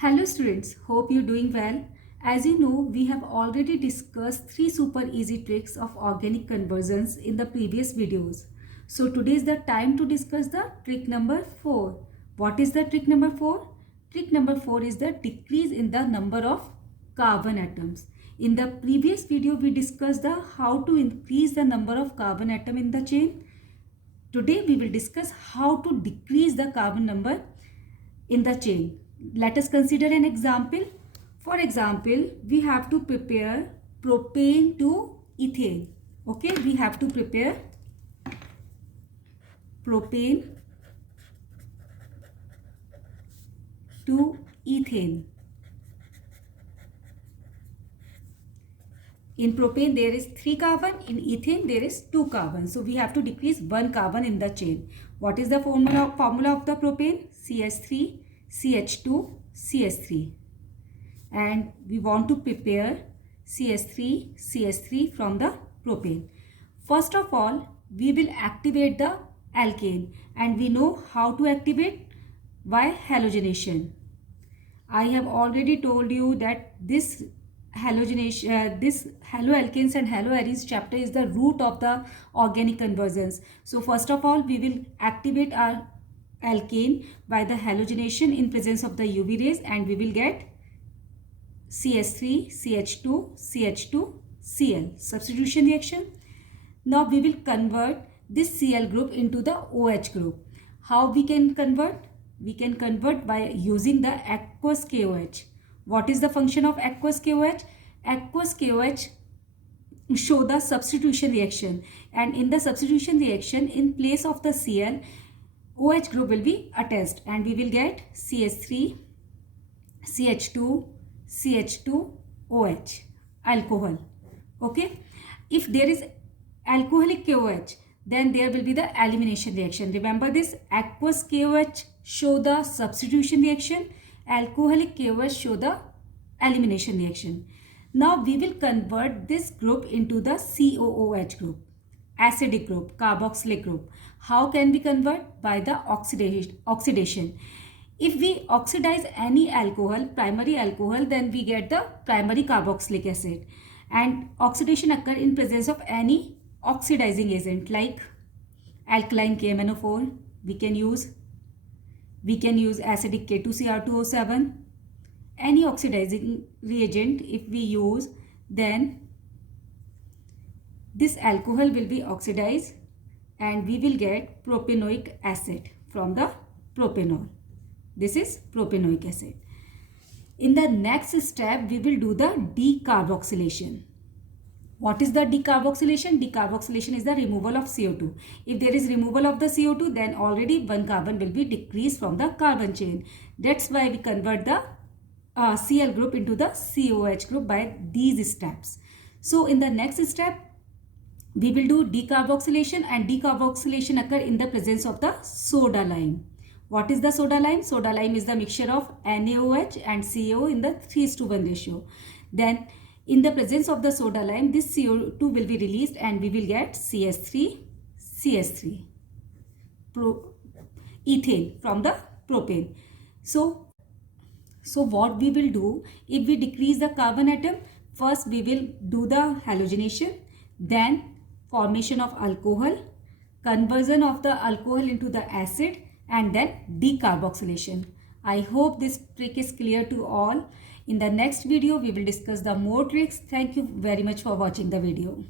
Hello students, hope you're doing well. As you know, we have already discussed 3 super easy tricks of organic conversions in the previous videos. So today is the time to discuss the trick number 4. What is the trick number 4? Trick number 4 is the decrease in the number of carbon atoms. In the previous video, we discussed the how to increase the number of carbon atom in the chain. Today we will discuss how to decrease the carbon number in the chain. Let us consider an example. For example, we have to prepare propane to ethane. Okay, we have to prepare propane to ethane. In propane there is 3 carbon, in ethane there is 2 carbon. So we have to decrease 1 carbon in the chain. What is the formula of the propane? CH3, CH2, CH3. And we want to prepare CH3 from the propane. First of all, we will activate the alkane, and we know how to activate by halogenation. I have already told you that this halogenation, this haloalkanes and haloarenes chapter is the root of the organic conversions. So first of all, we will activate our alkane by the halogenation in presence of the UV rays, and we will get CH3, CH2, CH2, Cl. Substitution reaction. Now we will convert this Cl group into the OH group. How we can convert? We can convert by using the aqueous KOH. What is the function of aqueous KOH? Aqueous KOH show the substitution reaction, and in the substitution reaction, in place of the Cl, OH group will be attached, and we will get CH3, CH2, CH2OH, alcohol. Okay. If there is alcoholic KOH, then there will be the elimination reaction. Remember this, aqueous KOH show the substitution reaction, alcoholic KOH show the elimination reaction. Now we will convert this group into the COOH group, acidic group, carboxylic group. How can we convert? By the oxidation. If we oxidize any alcohol, primary alcohol, then we get the primary carboxylic acid. And oxidation occur in presence of any oxidizing agent like alkaline KMnO4. We can use acidic K2Cr2O7. Any oxidizing reagent if we use, then this alcohol will be oxidized and we will get propanoic acid from the propanol. This is propanoic acid. In the next step, we will do the decarboxylation. What is the decarboxylation? Decarboxylation is the removal of CO2. If there is removal of the CO2, then already 1 carbon will be decreased from the carbon chain. That's why we convert the Cl group into the COH group by these steps. So in the next step, we will do decarboxylation, and decarboxylation occur in the presence of the soda lime. What is the soda lime? Soda lime is the mixture of NaOH and CaO in the 3:1 ratio. Then in the presence of the soda lime, this CO2 will be released and we will get CH3, ethane from the propane. So what we will do, if we decrease the carbon atom, first we will do the halogenation, then formation of alcohol, conversion of the alcohol into the acid, and then decarboxylation. I hope this trick is clear to all. In the next video, we will discuss the more tricks. Thank you very much for watching the video.